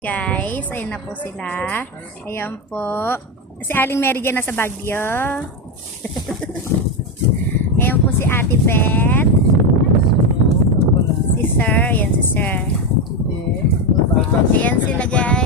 Guys, ayun na po sila. Ayan po. Si Aling Mary dyan nasa Baguio. Ayan po si Ate Beth. Si Sir. Ayan si Sir. Ayan sila guys.